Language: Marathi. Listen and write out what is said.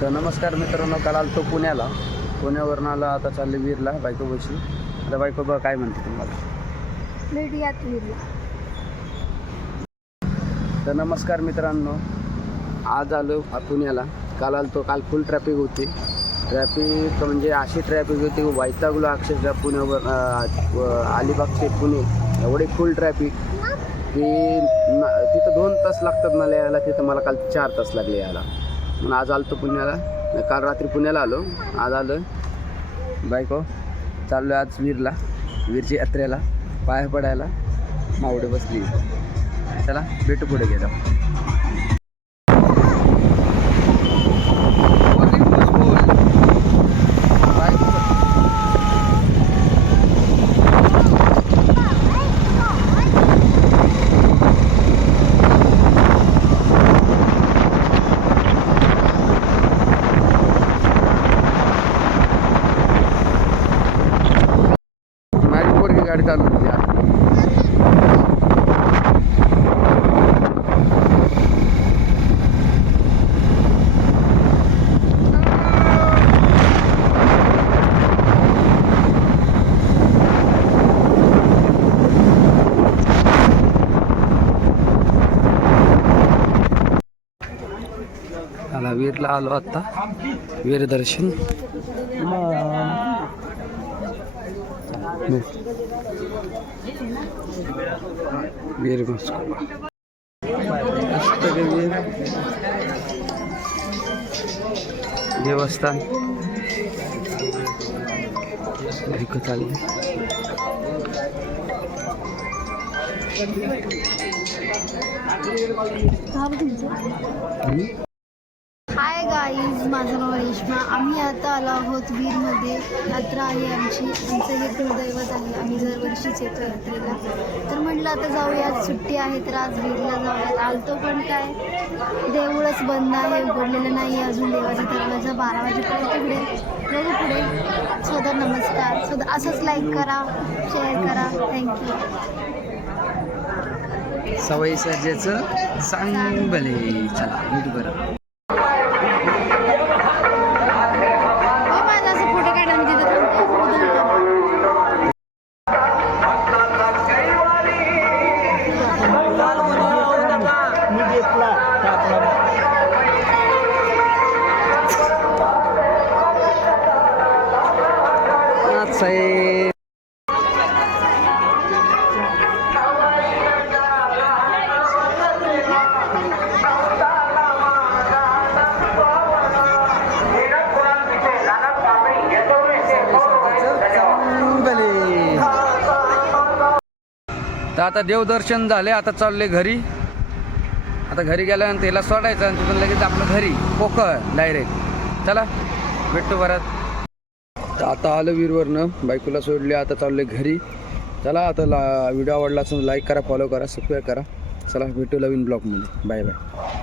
तर नमस्कार मित्रांनो, काल आलो पुण्याला. पुण्यावरून आला, आता चालले वीरला बायको बशी. आता बायको बघ काय म्हणते तुम्हाला. भेटूयात वीरला. तर नमस्कार मित्रांनो, आज आलो पुण्याला. काल आलो, काल फुल ट्रॅफिक होती. ट्रॅफिक म्हणजे अशी ट्रॅफिक होती, वैतागलो अक्षरशः. पुण्यावर अलिबाग ते पुणे एवढे फुल ट्रॅफिक की तिथं 2 तास लागतात मला यायला. तिथं मला काल 4 तास लागले यायला. म्हणून आज आलो पुण्याला. काल रात्री पुण्याला आलो, आज आलो बायको. चाललो आज वीरला, वीरची यात्रेला पाया पडायला. मावडे बसली. चला भेटू पुढे गेलो. गाडी चालू होती. आला वीरला आलो आता. वीर दर्शन वीर देवस्थान ऐकत चालले. हाय गाईज, माझं नाव रेश्मा. आम्ही आता आलो आहोत वीरमध्ये. यात्रा आहे आमची. आमचं हे कुलदैवत आहे. आम्ही दरवर्षीच येतो यात्रेला. तर म्हटलं आता जाऊयात, सुट्टी आहे तर आज वीरला जाऊयात. आलतो पण काय देऊळच बंद आहे, उघडलेलं नाही अजून देवाचा दरवाजा. 12 वाजेपर्यंत उघडेल. बघू पुढे. सदा नमस्कार. सदा असंच लाईक करा, शेअर करा. थँक्यू. सवय सर्जाचं सांग भले. चला भेटू बरं. तर आता देवदर्शन झाले, आता चालले घरी. आता घरी गेल्यानंतर त्याला सोडायचं आणि तिथून लगेच आपलं घरी पोकळ डायरेक्ट. चला भेटतो परत. तर आता आलं वीरवरनं, बायकोला सोडले. आता चालले घरी. चला आता व्हिडिओ आवडला असेल लाईक करा, फॉलो करा, सबस्क्राईब करा. चला भेटू नवीन ब्लॉगमध्ये. Bye bye.